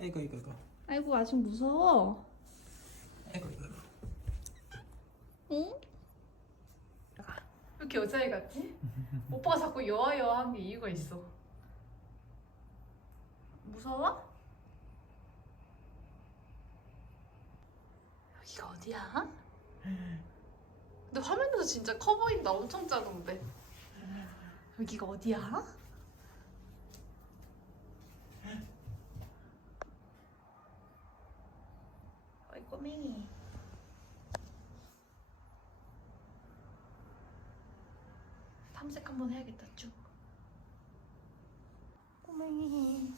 아이고 이거 이거. 아이고 아직 무서워. 아이고 이거 이거. 응? 왜 이렇게 여자애 같지? 오빠가 자꾸 여아여아한 게 이유가 있어. 무서워? 여기가 어디야? 근데 화면에서 진짜 커 보인다. 엄청 작은데. 여기가 어디야? 어이 꼬맹이. 탐색 한번 해야겠다. 쭉. 꼬맹이.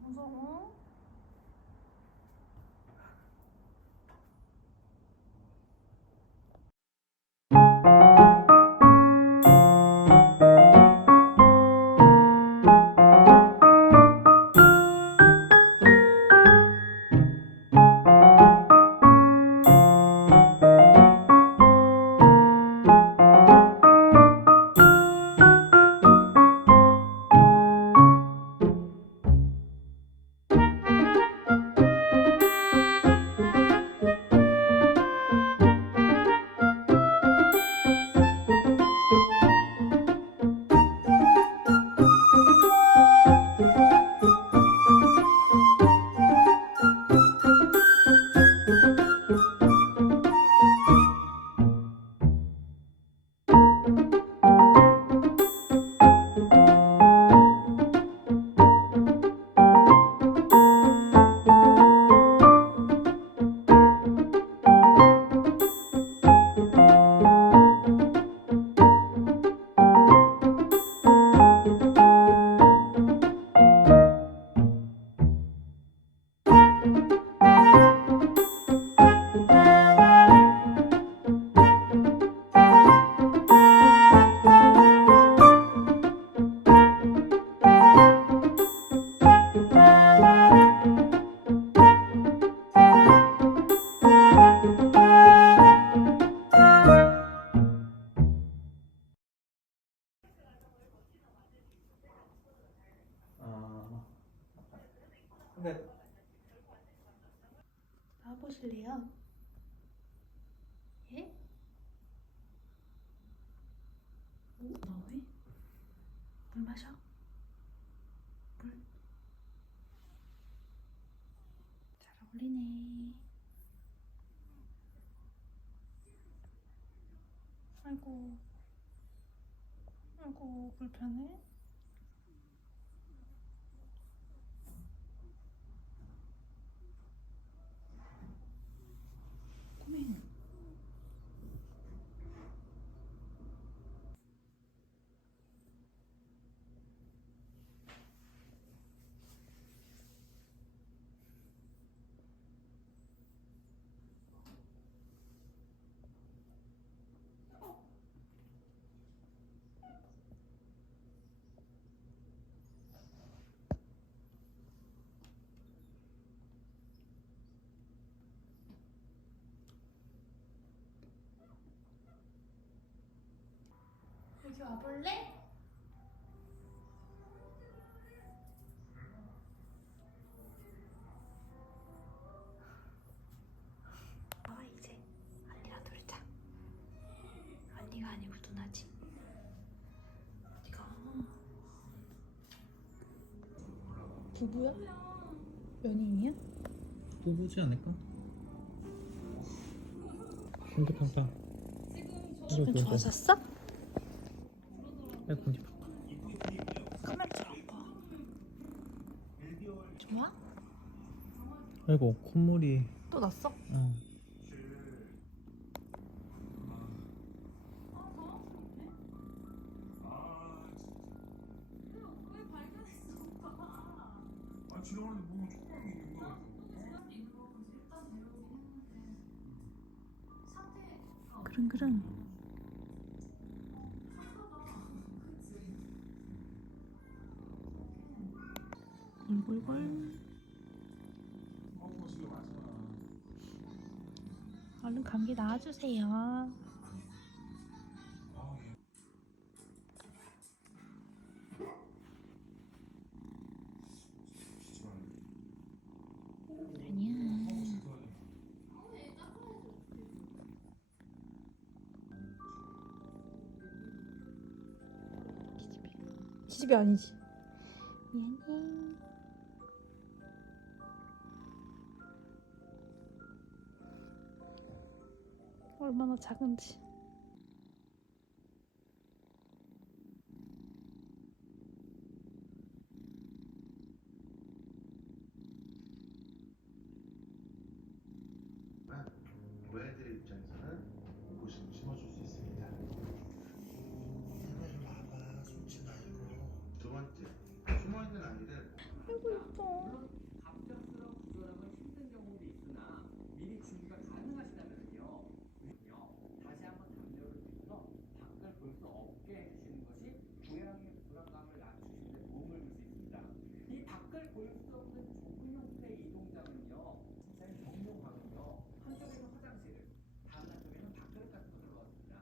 무서워? 근데 나와보실래요? 예? 오, 나왜? 물 마셔. 물. 잘 어울리네. 아이고. 아이고, 불편해? 꼬맹이. 여기 와볼래? 나와 이제. 언니랑 놀자. 언니가 아니고 누나지. 어디가? 부부야? 연인이야? 부부지 않을까? 핸드폰 봐. 기분 좋아졌어? 아이고 이거. 카메라 잘 안 봐. 좋아? 아이고 콧물이. 또 났어? 어. 그릉그릉. 골골골. 얼른 감기 나와주세요. 집이 아니지. 미안해. 얼마나 작은지. 고양이들 입장에서는 이곳이 심어줄 수 있습니다. 이리 와봐, 숨지 말고. 두 번째, 숨어있는 아이를 아이고 이뻐. 갑작스러운 구조랑은 힘든 경우도 있으나 미리 준비가 가능하시다면요. 다시 한번 담요를 뜯어 밖을 볼 수 없게 해주시는 것이 고양이의 불안감을 낮추시는 데 도움을 줄 수 있습니다. 이 밖을 볼 수 없는 좁은 형태의 이동장은요. 진짜 경룡방은요. 한쪽에는 화장실을, 다른 한쪽에는 밥그릇 같은 것을 놓았습니다.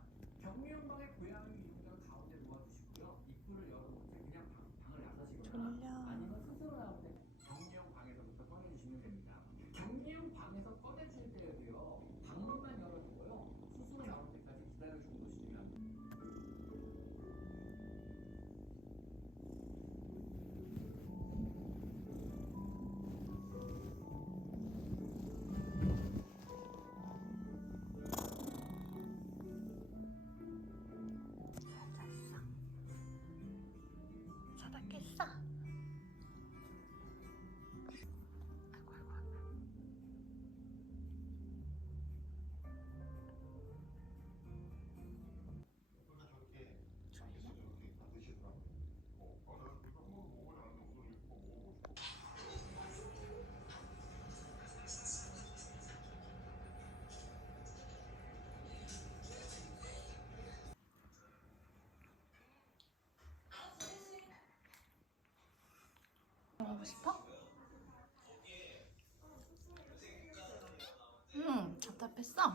경룡방의 고양이 이동장 가운데 놓아주시고요. 입구를 열어놓고 그냥 방을 나서시거나 졸려. 아니면 스스로 나올 때 경리형 방에서부터 꺼내주시면 됩니다. 경리형 방에서 꺼내주실 때에도요. 방문만 열어두고요. 스스로 나올 때까지 기다려주고 놓으시면 자다 깼어. 저렇게 저렇게 받으시더라고요. 먹고 싶어? 답답했어?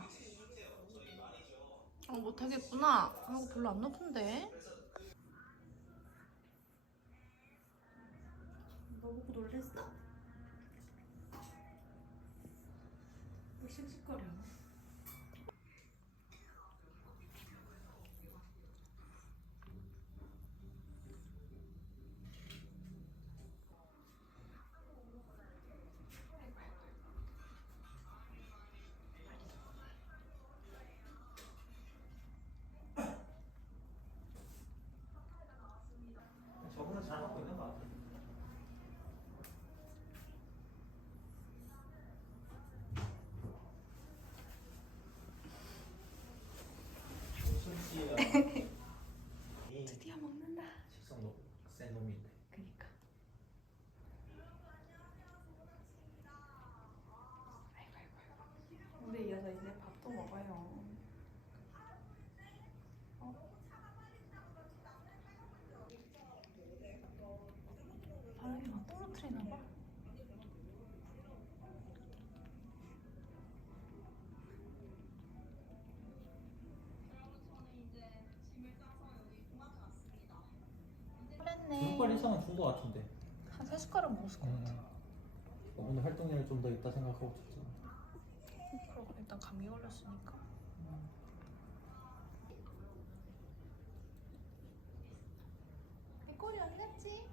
못하겠구나. 이거 별로 안 높은데? 너 보고 놀랬어? 왜 씩씩거려? 저분은 잘 하고 있는 것 같아. 솜씨가 드디어 먹는다. 식성 센 놈인데. 그니까. 근데 이 여자 이제 밥도 먹어요. 바람이 막 떨어뜨리나 봐. 숟갈 이상은 준 것 같은데. 한 3숟가락 먹었을 것 같아. 오늘 활동량이 좀 더 있다 생각하고 줬잖아. 그럼 일단 감기 걸렸으니까. 백골이 어디 갔지?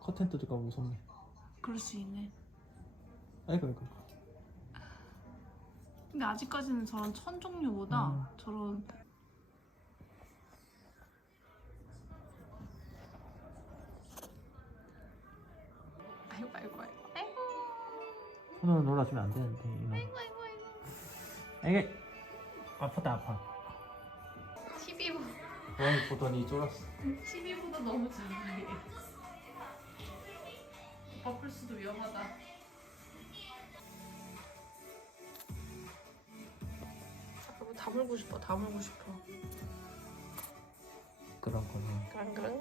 커튼 뜯을까 무섭네. 그럴 수 있네. 아이고 아이고. 근데 아직까지는 저런 천 종류보다 저런 아이고 아이고 아이고 아이고 손으로 놀아주면 안 되는데. 이놈. 아이고 아이고 아이고 이게 아프다 아파. 고양이 보더니 쫄았어. TV보다 너무 잘해. 바쁠 수도 위험하다. 자꾸 뭐 다물고 싶어 다물고 싶어. 그런 거는. 그랑그랑.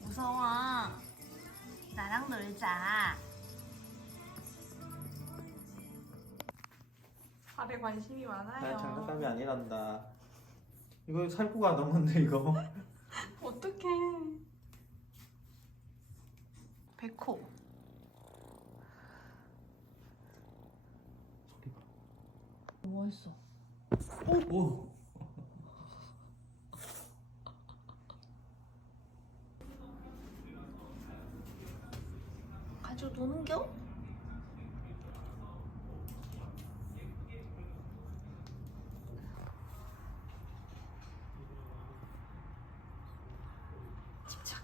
무서워. 나랑 놀자. 발에 관심이 많아요. 난 장난감이 아니란다. 이거 살구가 넘었네 이거. 어떡해. 백호. 뭐 했어? 오. 가지고 노는겨? 집착.